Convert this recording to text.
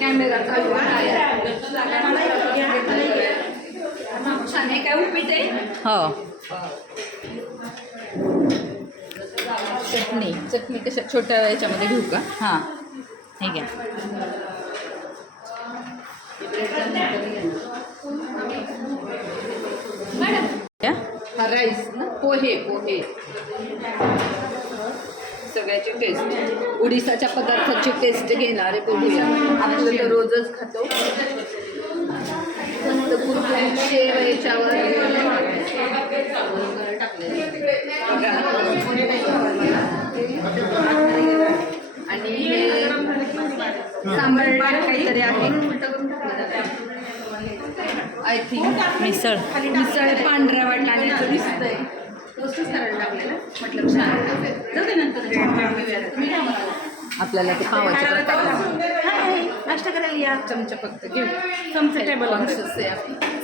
camera चालू आहे काय उपीट आहे हो चटणी कशा छोट्या याच्यामध्ये घेऊ का हां हे घ्या हा राईस ना पोहे सगळ्याची टेस्ट उडीसाच्या पदार्थाची टेस्ट घेणारे बघूया आपलं तर रोजच खातो मस्त कुरकुरीत शेव याच्यावर आणि हे सांबार काहीतरी आहे आय थिंक मिसळ पांढऱ्या वाटाण्याचं दिसतंय तोच सरळ टाकलेलं म्हटलं छान जाऊ नंतर आपल्याला ते पावाच्या नाश्ता करायला या चमचा फक्त घेऊ चमचा टेबल आहे